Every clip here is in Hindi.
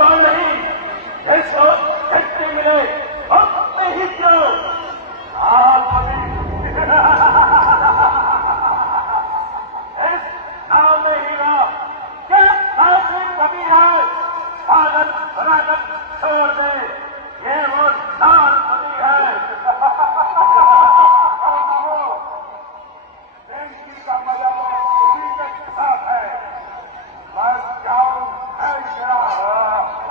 संभाल नहीं, जैसे शक्ति मिले अपने ही क्यों इस नाम में हीरा क्या आखिर कभी है, पागल बनाकर छोड़ दे, ये वो नाम कभी है। जिंदगी का मजा उसी के साथ है, मैं जाऊं है तेरा,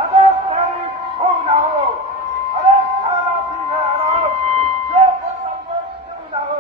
अरे तेरी हो ना हो, अरे खाना भी है हराम, जो पसंद है क्यों ना हो।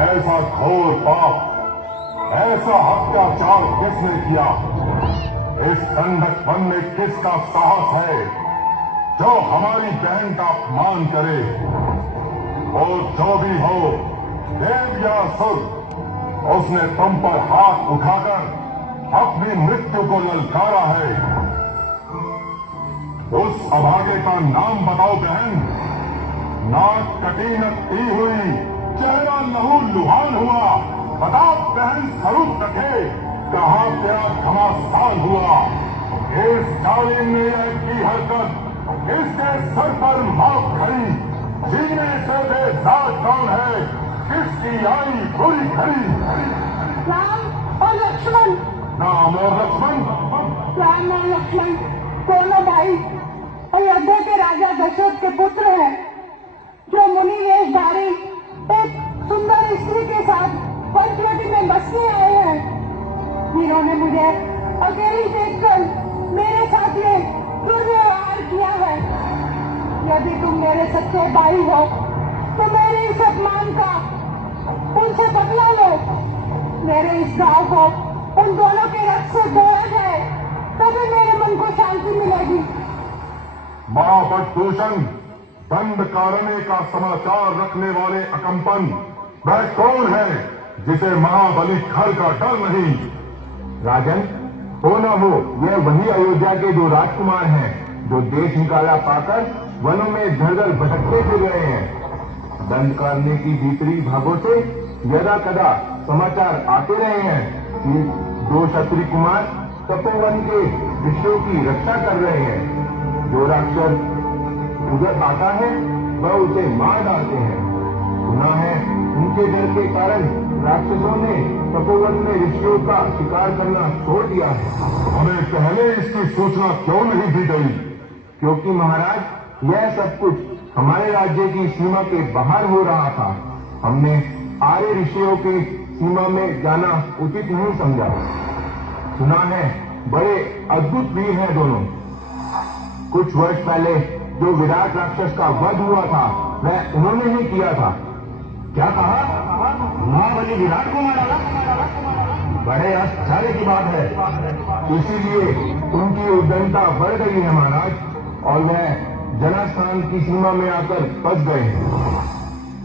ऐसा घोर पाप, ऐसा अत्याचार किसने किया? इस खंडक वन में किसका साहस है जो हमारी बहन का अपमान करे? और जो भी हो, देव या असुर, उसने तुम पर हाथ उठाकर अपनी मृत्यु को ललकारा है। उस अभागे का नाम बताओ बहन। नाक कटी नकटी हुई, चेहरा लहू लुहान हुआ, बताओ बहन स्वरूप रखे, कहाँ तेरा घमासान हुआ? इस जालिम ने की हरकत, इसके सर पर मौत खड़ी, जीने से बेजाद कौन है, किसकी आई बुरी घड़ी? राम और लक्ष्मण। राम और लक्ष्मण? राम और लक्ष्मण दोनों भाई अयोध्या के राजा दशरथ के पुत्र हैं, जो मुनि वेशधारी एक सुंदर स्त्री के साथ पंचवटी में बसने आए हैं, जिन्होंने मुझे अकेली देखकर मेरे साथ ये दुर्व्यवहार किया है। यदि तुम मेरे सच्चे भाई हो तो मेरे इस अपमान का उनसे बदला लो। मेरे इस गांव को उन दोनों के रक्त से धोया जाए, तभी मेरे मन को शांति मिलेगी। महाभूषण, दंड कारणे का समाचार रखने वाले अकंपन, वह कौन है जिसे महाबली खर का डर नहीं? राजन, हो न हो, यह वही अयोध्या के दो राजकुमार हैं जो देश निकाला पाकर वनों में धड़ धड़ भटकते फिर रहे हैं। दंड कारने की भीतरी भागों से यदा कदा समाचार आते रहे हैं कि दो क्षत्रिय कुमार तपोवन के ऋषियों की रक्षा कर रहे हैं। जो राक्षस उधर आता है वह उसे मार डालते हैं। सुना है उनके डर के कारण राक्षसों ने तपोवन में ऋषियों का शिकार करना छोड़ दिया है। हमें पहले इसकी सूचना क्यों नहीं दी गई? क्योंकि महाराज, यह सब कुछ हमारे राज्य की सीमा के बाहर हो रहा था। हमने आर्य ऋषियों की सीमा में जाना उचित नहीं समझा। सुना है बड़े अद्भुत वीर हैं दोनों। कुछ वर्ष पहले जो विराट राक्षस का वध हुआ था वह उन्होंने ही किया था। क्या कहा? महाबली विराट को मारा? बड़े आश्चर्य की बात है। इसीलिए उनकी उद्दंडता बढ़ गई है महाराज, और वह जनास्थान की सीमा में आकर फंस गए हैं।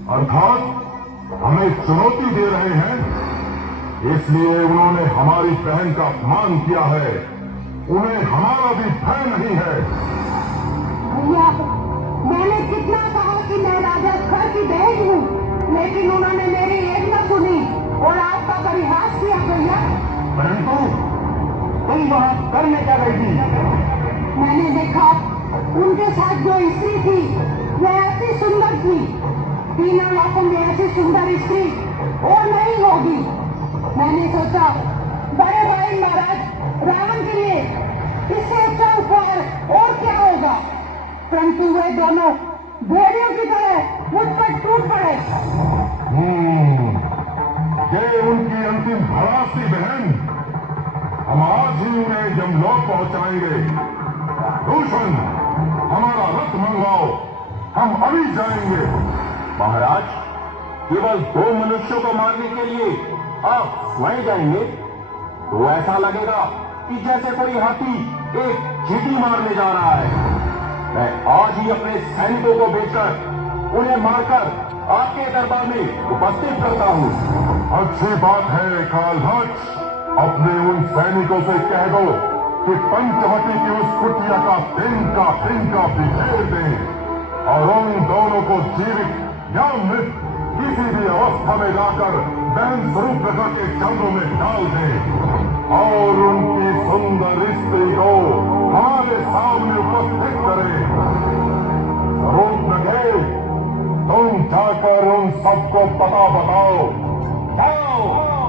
अर्थात हमें चुनौती दे रहे हैं। इसलिए उन्होंने हमारी बहन का अपमान किया है। उन्हें हमारा भी भय नहीं है। भैया, मैंने कितना कहा कि मैं राजा खर की बहन हूँ, लेकिन उन्होंने मेरी एक न सुनी और आपका परिहास किया भैया। परंतु तुम वहां करने क्या गई थी? मैंने देखा उनके साथ जो स्त्री थी वह अति सुंदर थी। तीनों लोगों में ऐसी सुंदर स्त्री और नहीं होगी। मैंने सोचा बड़े भाई महाराज रावण के लिए इससे अच्छा उपहार और क्या होगा, परंतु वे दोनों भेड़ियों की तरह मुझ पर टूट पड़े। ये उनकी अंतिम भड़ासी बहन। हम आज ही उन्हें यमलोक पहुंचाएंगे। दूषण, हमारा रथ मंगवाओ, हम अभी जाएंगे। महाराज, केवल 2 मनुष्यों को मारने के लिए आप स्वयं जाएंगे तो ऐसा लगेगा कि जैसे कोई हाथी एक चींटी मारने जा रहा है। मैं आज ही अपने सैनिकों को भेजकर उन्हें मारकर आपके दरबार में उपस्थित करता हूँ। अच्छी बात है कालभक्ष। अपने उन सैनिकों से कह दो कि पंचवटी की उस कुटिया का तिनका बिखेर दें और उन दोनों को जीवित या मृत किसी भी अवस्था में लाकर बहन स्वरूप के चरणों में डाल दें और उनकी सुंदर स्त्री को हमारे सामने उपस्थित करें। स्वरूप नगे, तुम जाकर उन सबको पता बताओ। जाओ।